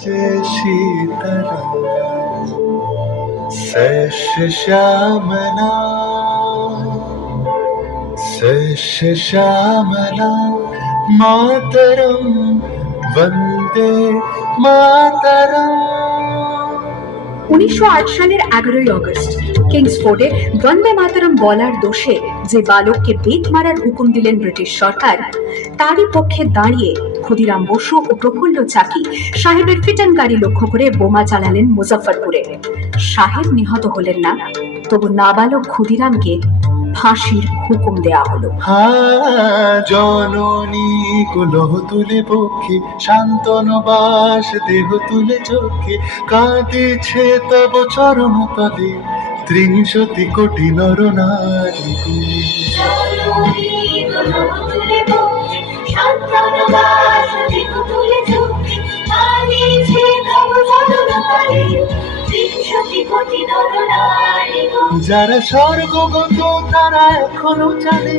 जय सीताराम सस्य श्यामला सस्य श्यामला मातरम वंदे मातरम। 1908 সালের 11ই আগস্ট কিংসফোর্ডে বন্দে মাতরম বলার দোষে যে বালককে বেত মারার হুকুম দিলেন ব্রিটিশ সরকার, তারই পক্ষে দাঁড়িয়ে ক্ষুদিরাম বসু ও প্রফুল্ল চাকি সাহেবের ফিটন গাড়ি লক্ষ্য করে বোমা চালালেন মুজফ্ফরপুরে। সাহেব নিহত হলেন না, তবু নাবালক ক্ষুদিরামকে ফাঁসির হুকুম দেয়া হলো। জননী কুলহ তুলে পক্ষে শান্তন বাস দেহ তুলে চোখে কাঁদিছে তব চরণ তলে ৩০ কোটি নর নারী। যারা স্বর্গগত তারা এখনো জানে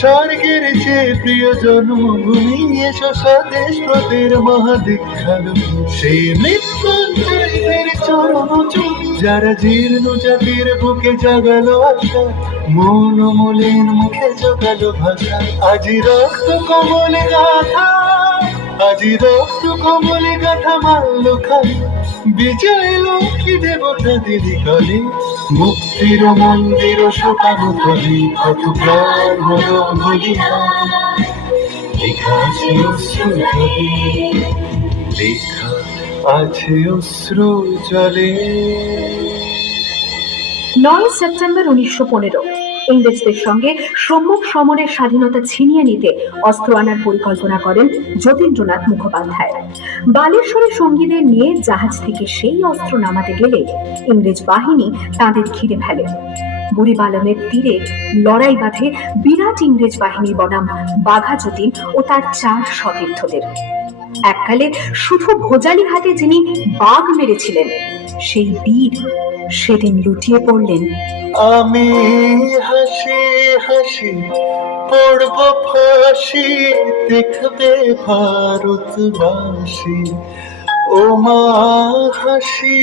স্বর্গের যে প্রিয় জন্মভূমি এসো স্বদেশ প্রদের মহাদীক্ষালু সেই মৃত্যুঞ্জয়ের চরণ চুমি। যারা জীর্ণ জাতির বুকে জাগালো আশা মন মলিন মুখে জোগালো ভাষা আজি রক্ত কমলে গাথা আজি রক্ত কমলে গাথা মারল খালি বিজয় লক্ষ্মী দেবতা দিদি কালী মুক্তির মন্দির শোকানো তলি কত প্রাণ হলো বলিদান লেখা আছে অশ্রু জলে লেখা আছে অশ্রু জলে। 9 সেপ্টেম্বর 1915 ইংরেজদের সঙ্গে সম্মুখ সমরের স্বাধীনতা ছিনিয়ে নিতে অস্ত্র আনার পরিকল্পনা করেন যতীন্দ্রনাথ মুখোপাধ্যায়। বালেশ্বরে সঙ্গীদের নিয়ে জাহাজ থেকে সেই অস্ত্র নামাতে গেলে ইংরেজ বাহিনী তাদের ঘিরে ফেলে। বুড়িবালমের তীরে লড়াই বাঁধে বিরাট ইংরেজ বাহিনী বনাম বাঘা যতীন ও তার 4 সতীর্থদের। এককালে শুধু ভোজালি হাতে যিনি বাঘ মেরেছিলেন, সেই বীর সেদিন লুটিয়ে পড়লেন। আমি হাসি হাসি পড়ব ফাঁসি দেখবে ভারতবাসী ও মা হাসি।